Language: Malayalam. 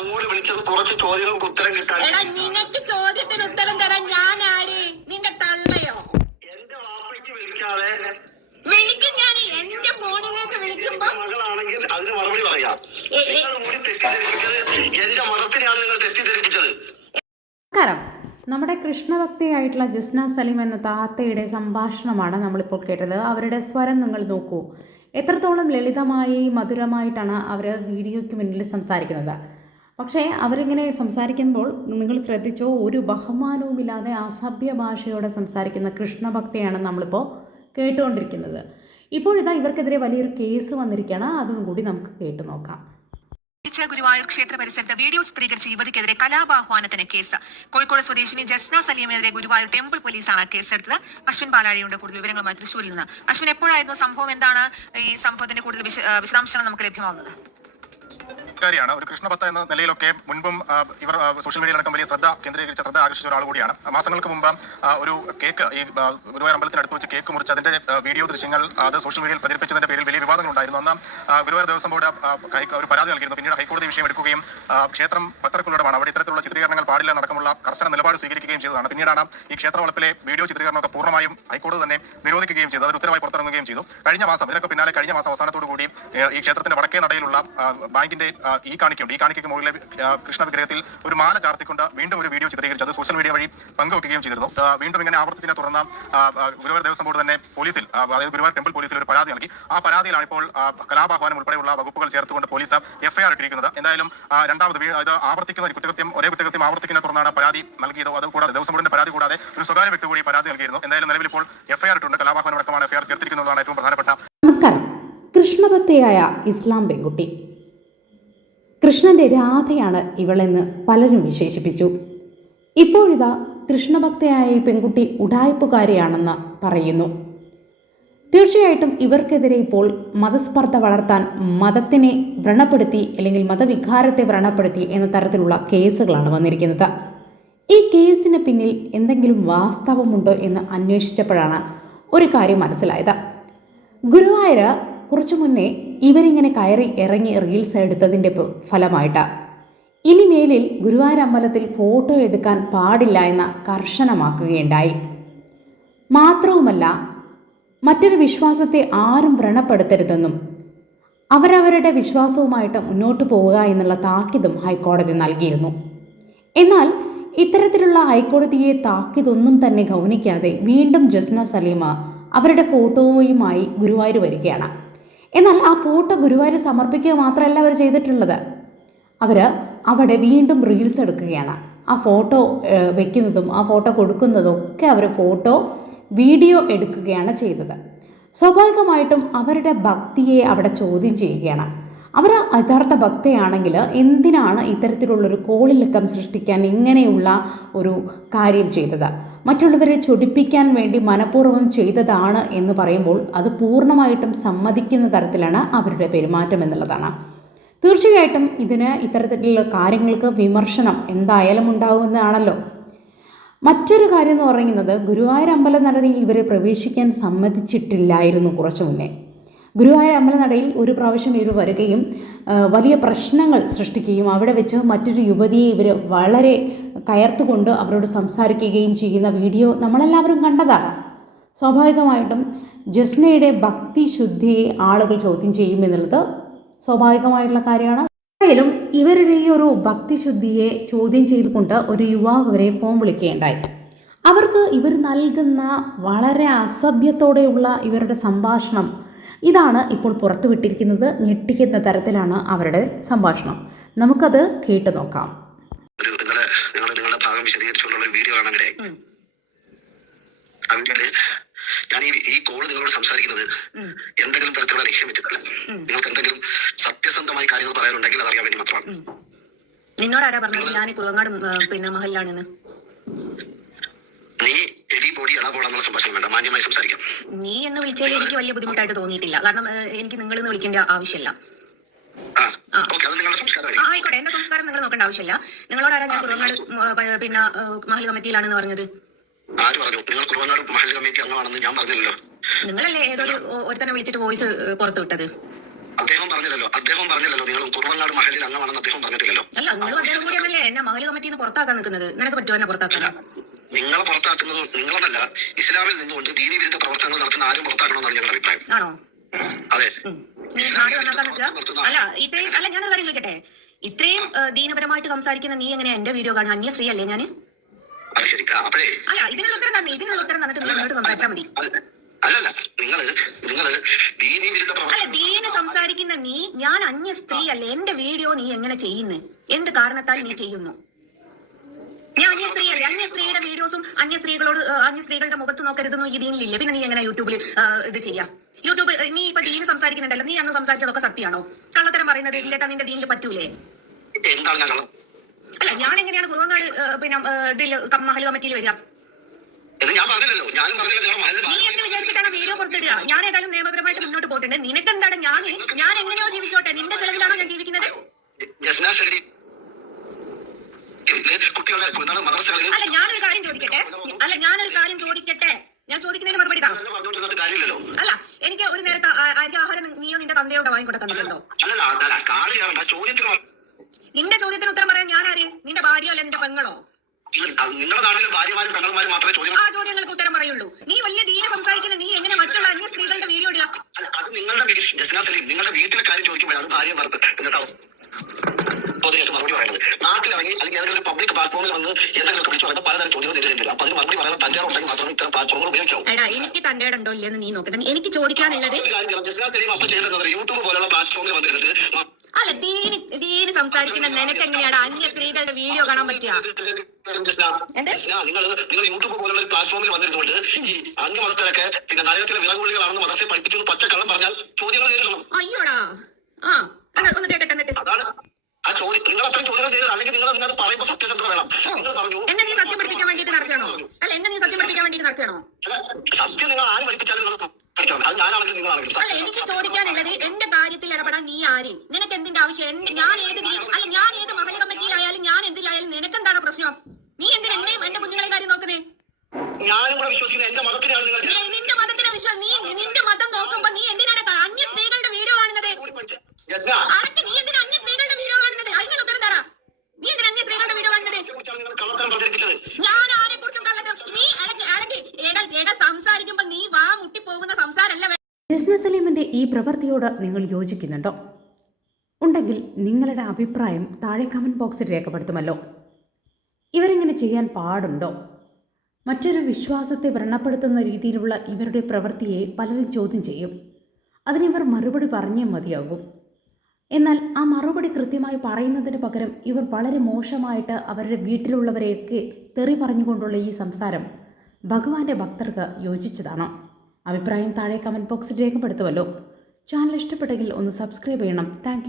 അങ്ങോട്ട് വിളിച്ചത് കുറച്ച് ചോദ്യങ്ങൾക്ക് ഉത്തരം കിട്ടാൻ എടാ നിനക്ക് ചോദ്യത്തിന് ഉത്തരം തരാൻ ഞാൻ ആര് നിന്റെ തള്ളയോ? എന്റെ വാപ്പയ്ക്ക് വിളിക്കാതെ വിളിക്കും ഞാൻ എന്റെ ഫോണിലേക്ക് വിളിക്കുമ്പോ മകളാണെങ്കിൽ അതിന് മറുപടി പറയാം. നിങ്ങൾ കൂടി തെറ്റിദ്ധരിപ്പിച്ചത് എന്റെ മതത്തിനെയാണ് നിങ്ങൾ തെറ്റിദ്ധരിപ്പിച്ചത്. നമസ്കാരം. നമ്മുടെ കൃഷ്ണഭക്തിയായിട്ടുള്ള ജസ്ന സലീം എന്ന താത്തയുടെ സംഭാഷണമാണ് നമ്മളിപ്പോൾ കേട്ടത്. അവരുടെ സ്വരം നിങ്ങൾ നോക്കൂ. എത്രത്തോളം ലളിതമായി മധുരമായിട്ടാണ് അവർ വീഡിയോയ്ക്ക് മുന്നിൽ സംസാരിക്കുന്നത്. പക്ഷേ അവരിങ്ങനെ സംസാരിക്കുമ്പോൾ നിങ്ങൾ ശ്രദ്ധിച്ചോ? ഒരു ബഹുമാനവുമില്ലാതെ അസഭ്യ ഭാഷയോടെ സംസാരിക്കുന്ന കൃഷ്ണഭക്തിയാണ് നമ്മളിപ്പോൾ കേട്ടുകൊണ്ടിരിക്കുന്നത്. ഇപ്പോഴിതാ ഇവർക്കെതിരെ വലിയൊരു കേസ് വന്നിരിക്കുകയാണ്. അതും കൂടി നമുക്ക് കേട്ടു നോക്കാം. ഗുരുവായൂർ ക്ഷേത്ര പരിസരത്ത് വീഡിയോ ചിത്രീകരിച്ച യുവതിക്കെതിരെ കലാപാഹ്വാനത്തിന് കേസ്. കോഴിക്കോട് സ്വദേശിനി ജസ്ന സലീമിനെതിരെ ഗുരുവായൂർ ടെമ്പിൾ പോലീസാണ് കേസെടുത്തത്. അശ്വിൻ പാലാഴിയുണ്ട് കൂടുതൽ വിവരങ്ങളുമായി തൃശ്ശൂരിൽ നിന്ന്. അശ്വിൻ എപ്പോഴായിരുന്നു സംഭവം? എന്താണ് ഈ സംഭവത്തിന്റെ കൂടുതൽ വിശദാംശങ്ങൾ നമുക്ക് ലഭ്യമാകുന്നത് കാരിയാണ് ഒരു കൃഷ്ണഭത്ത എന്ന നിലയിലൊക്കെ മുൻപും ഇവർ സോഷ്യൽ മീഡിയയിലടക്കം വലിയ ശ്രദ്ധ കേന്ദ്രീകരിച്ച ശ്രദ്ധ ആകർഷിച്ച ഒരാൾ കൂടിയാണ്. മാസങ്ങൾക്ക് മുമ്പ് ഒരു കേക്ക് ഈ ഗുരുവായൂർ അമ്പലത്തിനടുത്ത് വെച്ച് കേക്ക് മുറിച്ച് അതിന്റെ വീഡിയോ ദൃശ്യങ്ങൾ അത് സോഷ്യൽ മീഡിയയിൽ പ്രചരിപ്പിച്ചതിന്റെ പേരിൽ വലിയ വിവാദങ്ങൾ ഉണ്ടായിരുന്നു. അന്ന് ഗുരുവായൂർ ദേവസ്വം ബോർഡ് ഒരു പരാതി നൽകിയിരുന്നു. പിന്നീട് ഹൈക്കോടതി വിഷയം എടുക്കുകയും ക്ഷേത്രം പത്രക്കുള്ളടമാണ് അവിടെ ഇത്തരത്തിലുള്ള ചിത്രീകരണങ്ങൾ പാടില്ല നടക്കമുള്ള കർശന നിലപാട് സ്വീകരിക്കുകയും ചെയ്തതാണ്. പിന്നീടാണ് ഈ ക്ഷേത്ര വളപ്പിലെ വീഡിയോ ചിത്രീകരണമൊക്കെ പൂർണമായും ഹൈക്കോടതി തന്നെ നിരോധിക്കുകയും ചെയ്തു. അതൊരു ഉത്തരവായി പുറത്തിറങ്ങുകയും ചെയ്തു. കഴിഞ്ഞ മാസം ഇതിനൊക്കെ പിന്നാലെ കഴിഞ്ഞ മാസം അവസാനത്തോടു കൂടി ഈ ക്ഷേത്രത്തിന്റെ വടക്കേ നടയിലുള്ള ബാങ്കിന്റെ ഈ കാണിക്കുണ്ട് ഈ കാണിക്കയ്ക്ക് മുകളിലെ കൃഷ്ണ വിഗ്രഹത്തിൽ ഒരു മാല ചാർത്തിക്കൊണ്ട് വീണ്ടും ഒരു വീഡിയോ ചിത്രീകരിച്ചത് സോഷ്യൽ മീഡിയ വഴി പങ്കുവെക്കുകയും ചെയ്തിരുന്നു. വീണ്ടും ഇങ്ങനെ ആവർത്തിച്ചതിനെ തുടർന്ന് ഗുരുവായൂർ ദേവസ്വം ബോർഡ് തന്നെ പോലീസിൽ അതായത് ഗുരുവായൂർ ടെമ്പിൾ പോലീസിൽ ഒരു പരാതി നൽകി. ആ പരാതിയിലാണ് ഇപ്പോൾ കലാപാഹ്വാനം ഉൾപ്പെടെയുള്ള വകുപ്പുകൾ ചേർത്തുകൊണ്ട് പോലീസ് എഫ്ഐആർ ഇട്ടിരിക്കുന്നത്. എന്തായാലും രണ്ടാമത് അത് ആവർത്തിക്കുന്ന ഒരു കുറ്റകൃത്യം ഒരേ കുറ്റകൃത്യം ആവർത്തിക്കുന്ന തുടർന്നാണ് പരാതി നൽകിയത്. അത് കൂടാതെ ദേവസ്വം ബോർഡിന്റെ പരാതി കൂടാതെ ഒരു സ്വകാര്യ വ്യക്തി കൂടി പരാതി നൽകിയിരുന്നു. എന്തായാലും നിലവിൽ ഇപ്പോൾ എഫ്ഐആർ ഇട്ടുണ്ട്. കലാപാഹ്വാനം അടക്കമാണ് എഫ്ഐആർ ചേർത്തിരിക്കുന്നതാണ് ഏറ്റവും പ്രധാനപ്പെട്ട നമസ്കാരം. കൃഷ്ണഭക്തയായ ഇസ്ലാം പെൺകുട്ടി. കൃഷ്ണന്റെ രാധയാണ് ഇവളെന്ന് പലരും വിശേഷിപ്പിച്ചു. ഇപ്പോഴിതാ കൃഷ്ണഭക്തയായ ഈ പെൺകുട്ടി ഉടായ്പുകാരിയാണെന്ന് പറയുന്നു. തീർച്ചയായിട്ടും ഇവർക്കെതിരെ ഇപ്പോൾ മതസ്പർദ്ധ വളർത്താൻ മതത്തിനെ വ്രണപ്പെടുത്തി അല്ലെങ്കിൽ മതവികാരത്തെ വ്രണപ്പെടുത്തി എന്ന തരത്തിലുള്ള കേസുകളാണ് വന്നിരിക്കുന്നത്. ഈ കേസിന് പിന്നിൽ എന്തെങ്കിലും വാസ്തവമുണ്ടോ എന്ന് അന്വേഷിച്ചപ്പോഴാണ് ഒരു കാര്യം മനസ്സിലായത്. ഗുരുവായൂർ കുറച്ചു മുന്നേ ഇവരിങ്ങനെ കയറി ഇറങ്ങി റീൽസ് എടുത്തതിന്റെ ഫലമായിട്ടാണ് ഇനി ഗുരുവായൂർ അമ്പലത്തിൽ ഫോട്ടോ എടുക്കാൻ പാടില്ല എന്ന കർശനമാക്കുകയുണ്ടായി. മാത്രവുമല്ല മറ്റൊരു വിശ്വാസത്തെ ആരും വ്രണപ്പെടുത്തരുതെന്നും അവരവരുടെ വിശ്വാസവുമായിട്ട് മുന്നോട്ട് പോവുക എന്നുള്ള താക്കീതും ഹൈക്കോടതി നൽകിയിരുന്നു. എന്നാൽ ഇത്തരത്തിലുള്ള ഹൈക്കോടതിയെ താക്കീതൊന്നും തന്നെ ഗൗനിക്കാതെ വീണ്ടും ജസ്ന സലീമ അവരുടെ ഫോട്ടോയുമായി ഗുരുവായൂർ വരികയാണ്. എന്നാൽ ആ ഫോട്ടോ ഗുരുവായൂർ സമർപ്പിക്കുക മാത്രമല്ല അവർ ചെയ്തിട്ടുള്ളത്. അവർ അവിടെ വീണ്ടും റീൽസ് എടുക്കുകയാണ്. ആ ഫോട്ടോ വെക്കുന്നതും ആ ഫോട്ടോ കൊടുക്കുന്നതും ഒക്കെ അവർ ഫോട്ടോ വീഡിയോ എടുക്കുകയാണ് ചെയ്തത്. സ്വാഭാവികമായിട്ടും അവരുടെ ഭക്തിയെ അവിടെ ചോദ്യം ചെയ്യുകയാണ്. അവർ യഥാർത്ഥ ഭക്തയാണെങ്കിൽ എന്തിനാണ് ഇത്തരത്തിലുള്ളൊരു കോളിളക്കം സൃഷ്ടിക്കാൻ ഇങ്ങനെയുള്ള ഒരു കാര്യം ചെയ്തത്? മറ്റുള്ളവരെ ചൊടിപ്പിക്കാൻ വേണ്ടി മനഃപൂർവം ചെയ്തതാണ് എന്ന് പറയുമ്പോൾ അത് പൂർണമായിട്ടും സമ്മതിക്കുന്ന തരത്തിലാണ് അവരുടെ പെരുമാറ്റം എന്നുള്ളതാണ്. തീർച്ചയായിട്ടും ഇതിന് ഇത്തരത്തിലുള്ള കാര്യങ്ങൾക്ക് വിമർശനം എന്തായാലും ഉണ്ടാകുന്നതാണല്ലോ. മറ്റൊരു കാര്യം എന്ന് പറയുന്നത് ഗുരുവായൂർ അമ്പലനടയിൽ ഇവരെ പ്രവേശിക്കാൻ സമ്മതിച്ചിട്ടില്ലായിരുന്നു കുറച്ചു മുന്നേ. ഗുരുവായൂർ അമ്പലനടയിൽ ഒരു പ്രാവശ്യം ഇവർ വരികയും വലിയ പ്രശ്നങ്ങൾ സൃഷ്ടിക്കുകയും അവിടെ വെച്ച് മറ്റൊരു യുവതിയെ ഇവർ വളരെ കയർത്തുകൊണ്ട് അവരോട് സംസാരിക്കുകയും ചെയ്യുന്ന വീഡിയോ നമ്മളെല്ലാവരും കണ്ടതാണ്. സ്വാഭാവികമായിട്ടും ജസ്നയുടെ ഭക്തി ശുദ്ധിയെ ആളുകൾ ചോദ്യം ചെയ്യും എന്നുള്ളത് സ്വാഭാവികമായിട്ടുള്ള കാര്യമാണ്. എന്തായാലും ഇവരുടെ ഈ ഒരു ഭക്തിശുദ്ധിയെ ചോദ്യം ചെയ്തുകൊണ്ട് ഒരു യുവാവ് ഇവരെ ഫോൺ വിളിക്കുകയുണ്ടായി. അവർക്ക് ഇവർ നൽകുന്ന വളരെ അസഭ്യത്തോടെയുള്ള ഇവരുടെ സംഭാഷണം ഇതാണ് ഇപ്പോൾ പുറത്തുവിട്ടിരിക്കുന്നത് ഞെട്ടിക്കുന്ന തരത്തിലാണ് അവരുടെ സംഭാഷണം. നമുക്കത് കേട്ടു നോക്കാം. ഒരു നിങ്ങളെ നിങ്ങളെ നിങ്ങളുടെ ഭാഗം വിശദീകരിച്ചുകൊണ്ടുള്ള ഒരു വീഡിയോ കാണാൻ ഇടയായി. ആ വീഡിയോയിൽ ഞാൻ ഈ ഈ കോൾ നിങ്ങളോട് സംസാരിക്കുന്നത്? എന്തെങ്കിലും തരത്തിലുള്ള ലക്ഷ്യം വെച്ചിട്ടല്ല. നിങ്ങൾക്ക് എന്തെങ്കിലും സത്യസന്ധമായ കാര്യങ്ങൾ പറയാനുണ്ടെങ്കിൽ അതറിയാൻ വേണ്ടി മാത്രമാണ്. നിന്നോട് ആരാ പറഞ്ഞത്? ഞാൻ കുളങ്ങാട് പിന്നെ മഹലിലാണെന്ന്. എടി പൊടി എടാ പോടാന്നുള്ള സംഭാഷണം വേണ്ട. മാന്യമായി സംസാരിക്കാം. നീ എന്ന് വിളിച്ചാൽ എനിക്ക് വലിയ ബുദ്ധിമുട്ടായിട്ട് തോന്നിയിട്ടില്ല. കാരണം ഏഹ്, എനിക്ക് നിങ്ങൾ എന്ന് വിളിക്കേണ്ട ആവശ്യമില്ല. ആ ആ. ഓക്കെ അത് നിങ്ങളുടെ ആ, സംസ്കാരമായിരിക്കും ആയിക്കോട്ടെ. എന്റെ സംസ്കാരം നിങ്ങൾ നോക്കേണ്ട ആവശ്യമില്ല. നിങ്ങളോട് ആരാ ഞാൻ ഉം, പ- പിന്നെ ഏഹ്, മഹൽ കമ്മിറ്റിയിലാണെന്ന് പറഞ്ഞത്? ആര് പറഞ്ഞു? നിങ്ങൾ കുറുവനാട് മഹൽ കമ്മിറ്റി അംഗമാണെന്ന് ഞാൻ പറഞ്ഞില്ലല്ലോ. നിങ്ങളല്ലേ ഏതൊരു ഒ- ഒരുത്തനെ വിളിച്ചിട്ട് വോയിസ് പുറത്തു വിട്ടത്? അദ്ദേഹം പറഞ്ഞില്ലല്ലോ. അദ്ദേഹം പറഞ്ഞില്ലല്ലോ. നിങ്ങൾ കുറുവങ്ങാട് മഹലിൽ അംഗമാണെന്ന് അദ്ദേഹം പറഞ്ഞിട്ടില്ലല്ലോ. അല്ല നിങ്ങളും അദ്ദേഹം കൂടിയാണല്ലേ എന്നെ മഹൽ കമ്മിറ്റിന്ന് പുറത്താക്കാൻ നിൽക്കുന്നത്. നിനക്ക് പറ്റുമോ എന്നെ പുറത്താക്കാൻ? നിങ്ങളെ പുറത്താക്കുന്നത് നിങ്ങളെന്നല്ല ഇസ്ലാമിൽ നിന്നുകൊണ്ട് ദീനി വിരുദ്ധ പ്രവർത്തനങ്ങൾ നടത്തുന്ന ആരും പുറത്താക്കണമെന്നാണ് ഞങ്ങളുടെ അഭിപ്രായം. അതെ. നീ അല്ല ഇത്രയും അല്ല ഞാനൊരു കാര്യം ചോദിക്കട്ടെ? ഇത്രയും ദീനപരമായിട്ട് സംസാരിക്കുന്ന നീ എങ്ങനെയാ എന്റെ വീഡിയോ കാണുക? അന്യ സ്ത്രീ അല്ലേ ആ, അല്ല ഇതിനുള്ള ഉത്തരം തന്നെ ഇതിനുള്ള ഉത്തരം തന്നിട്ട് എന്നോട് സംസാരിച്ചാൽ മതി. അല്ല- അല്ലല്ല ദീനി വിരുദ്ധ അല്ല ദീന സംസാരിക്കുന്ന നീ ഞാൻ അന്യ സ്ത്രീ അല്ലേ എന്റെ വീഡിയോ നീ എങ്ങനെ ചെയ്യുന്നു? എന്ത് കാരണത്താൽ നീ ചെയ്യുന്നു? ഞാൻ അന്യ സ്ത്രീ അല്ലേ അന്യ സ്ത്രീയുടെ വീഡിയോസും അന്യ സ്ത്രീകളോട് അന്യ സ്ത്രീകളുടെ മുഖത്ത് നോക്കരുതെന്ന് ഈ ദീനിലില്ല പിന്നെ നീ എങ്ങനെ യൂട്യൂബിൽ ഇത് ചെയ്യാം? യൂട്യൂബ് നീ ഇപ്പൊ ദീന് സംസാരിക്കുന്നുണ്ടല്ലോ നീ അന്ന് സംസാരിച്ചതൊക്കെ സത്യമാണോ? കള്ളത്തരം പറയുന്നത് ഇല്ലേട്ടാ നിന്റെ ഡീനിൽ പറ്റൂലേ? അല്ല ഞാൻ എങ്ങനെയാണ് കുറുവനാട് പിന്നെ ഇതിൽ കമ്മഹൽ മഹൽ കമ്മിറ്റിയിൽ വരിക? നീ എന്ത് വിചാരിച്ചിട്ടാണ് വീഡിയോ പുറത്തിടുക? ഞാൻ ഏതായാലും നിയമപരമായിട്ട് മുന്നോട്ട് പോയിട്ടുണ്ട് നിനക്ക് എന്താണ് ഞാൻ ഞാൻ എങ്ങനെയോ ജീവിച്ചോട്ടെ. നിന്റെ ചെലവിലാണോ ഞാൻ ജീവിക്കുന്നത്? കുട്ടികളുടെ എന്താണ് മദ്രസകളിൽ അല്ല ഞാനൊരു കാര്യം ചോദിക്കട്ടെ? അല്ല ഞാനൊരു കാര്യം ചോദിക്കട്ടെ? ഞാൻ ചോദിക്കുന്നതിന് മറുപടി കാര്യമില്ലല്ലോ. അല്ല എനിക്ക് ഒരു നേരത്തെ ആഹാരം നീയോ നിന്റെ തന്തയോടെ വാങ്ങിക്കൊണ്ടു തന്നിട്ടുണ്ടോ? കാളി കയറണ്ട. ചോദ്യത്തിന് നിന്റെ ചോദ്യത്തിന് ഉത്തരം പറയാൻ ഞാൻ ആര്? നിന്റെ ഭാര്യയോ അല്ല നിന്റെ പെങ്ങളോ? നിങ്ങളുടെ നാട്ടിൽ ഭാര്യമാരും പെണ്ണന്മാരും മാത്രമേ ചോദ്യം ആ ചോദ്യങ്ങൾക്ക് ഉത്തരം പറയുള്ളൂ. നീ വലിയ ദീന സംസാരിക്കുന്ന നീ എങ്ങനെ മറ്റുള്ള അന്യ സ്ത്രീകളുടെ വീഡിയോ അത് നിങ്ങളുടെ നിങ്ങളുടെ വീട്ടിലെ കാര്യം ചോദിക്കുമ്പോഴാണ് ഭാര്യ ഭർത്ത് ചോദ്യങ്ങൾക്ക് മറുപടി പറയുന്നത് നാട്ടിലിറങ്ങി അല്ലെങ്കിൽ ഏതെങ്കിലും ഒരു പബ്ലിക് പ്ലാറ്റ്ഫോമിൽ വന്ന് എന്തെങ്കിലും വിളിച്ചു പറയുമ്പോൾ പലതരം ചോദ്യങ്ങൾ നേരിടുന്നില്ല അപ്പൊ അതിന് മറുപടി പറയാൻ തന്റെ ഉണ്ടെങ്കിൽ മാത്രമേ ഇത്തരം പ്ലാറ്റ്ഫോമുകൾ ഉപയോഗിക്കാവൂ. എനിക്ക് തന്റെ ഉണ്ടോ ഇല്ലെന്ന് നീ നോക്കട്ടെ എനിക്ക് ചോദിക്കാനുള്ളത് അപ്പൊ ചെയ്തത് യൂട്യൂബ് പോലുള്ള പ്ലാറ്റ്ഫോമിൽ വന്നിരുന്നത് അല്ല ദീന് ദീന് സംസാരിക്കുന്ന നിനക്ക് എങ്ങനെയാണ് അന്യ സ്ത്രീകളുടെ വീഡിയോ കാണാൻ പറ്റിയ? നിങ്ങൾ നിങ്ങൾ യൂട്യൂബ് പോലുള്ള ഒരു പ്ലാറ്റ്ഫോമിൽ വന്നിരുന്നുകൊണ്ട് ഈ അന്യമതസ്ഥരൊക്കെ പിന്നെ നരകത്തിലെ വിറകുള്ളികളാണെന്ന് മതത്തെ പഠിപ്പിച്ചു പച്ചക്കള്ളം പറഞ്ഞാൽ ചോദ്യങ്ങൾ നേരിടണം. അയ്യോടാ ആ എന്നാ ഒന്ന് കേക്കട്ടെ എന്നിട്ട് അതാണ് ആ ചോദ്യം നിങ്ങൾ അത്രയും ചോദ്യങ്ങൾ നേരിടണം അല്ലെങ്കിൽ നിങ്ങൾ അതിനകത്ത് പറയുമ്പോൾ സത്യസന്ധത വേണം. നിങ്ങൾ പറഞ്ഞു. എന്നെ നീ സത്യം പഠിപ്പിക്കാൻ വേണ്ടിട്ട് നടക്കണോ അല്ല എന്നെ നീ സത്യം പഠിപ്പിക്കാൻ വേണ്ടിട്ട് നടക്കണോ അല്ല, സത്യം നിങ്ങൾ ആര് പഠിപ്പിച്ചാലും നിങ്ങൾ പഠിക്കണം അത് ഞാനാണെങ്കിലും നിങ്ങളാണെങ്കിലും അല്ല എനിക്ക് ചോദിക്കാനുള്ളത് എന്റെ കാര്യത്തിൽ ഇടപെടാൻ നീ ആരും? നിനക്ക് എന്തിന്റെ ആവശ്യം? ഞാൻ ഏത് അല്ല ഞാൻ ഏത് മഹല കമ്മിറ്റിയിലായാലും ഞാൻ എന്തിലായാലും നിനക്ക് എന്താണ് പ്രശ്നം? നീ എന്തിനാ എന്നെയും എന്റെ കുഞ്ഞുങ്ങളെ കാര്യം നോക്കുന്നേ? ഞാനും കൂടെ വിശ്വസിക്കുന്ന എന്റെ മതത്തിനാണ് നിങ്ങൾ നിന്റെ മതത്തിനെ വിശ്വാസം നീ നിന്റെ മതം നോക്കുമ്പോ നീ എന്തിനാണ് അന്യ സ്ത്രീകളുടെ വീഡിയോ കാണുന്നത് കൂടി പഠിച്ച- ജസ്ന, ആർക്ക് നീ എന്തിനാ അന്യ സ്ത്രീകളുടെ വീഡിയോ കാണുന്നത് അതിനുള്ള ഉത്തരം തരാ നീ എന്തിനാ അന്യ സ്ത്രീകളുടെ വീഡിയോ കാണുന്നത് കുറിച്ചാണ് നിങ്ങൾ കള്ളത്തരം പ്രചരിപ്പിച്ചത് ഞാൻ ആരെ കുറിച്ചും കള്ളത്തരം നീ അടക്ക് അടക്ക് ഏടാ ഏടാ സംസാരിക്കുമ്പോ നീ വാ മുട്ടി പോകുന്ന സംസാരല്ല ജസ്ന സലീമിന്റെ ഈ പ്രവൃത്തിയോട് നിങ്ങൾ യോജിക്കുന്നുണ്ടോ? ഉണ്ടെങ്കിൽ നിങ്ങളുടെ അഭിപ്രായം താഴെ കമന്റ് ബോക്സിൽ രേഖപ്പെടുത്തുമല്ലോ. ഇവരിങ്ങനെ ചെയ്യാൻ പാടുണ്ടോ? മറ്റൊരു വിശ്വാസത്തെ വ്രണപ്പെടുത്തുന്ന രീതിയിലുള്ള ഇവരുടെ പ്രവൃത്തിയെ പലരും ചോദ്യം ചെയ്യും. അതിനിവർ മറുപടി പറഞ്ഞേ മതിയാകും. എന്നാൽ ആ മറുപടി കൃത്യമായി പറയുന്നതിന് പകരം ഇവർ വളരെ മോശമായിട്ട് അവരുടെ വീട്ടിലുള്ളവരെയൊക്കെ തെറി പറഞ്ഞുകൊണ്ടുള്ള ഈ സംസാരം ഭഗവാന്റെ ഭക്തർക്ക് യോജിച്ചതാണ്. അഭിപ്രായം താഴെ കമന്റ് ബോക്സിൽ രേഖപ്പെടുത്തുമല്ലോ ചാനൽ ഇഷ്ടപ്പെട്ടെങ്കിൽ ഒന്ന് സബ്സ്ക്രൈബ് ചെയ്യണം. താങ്ക്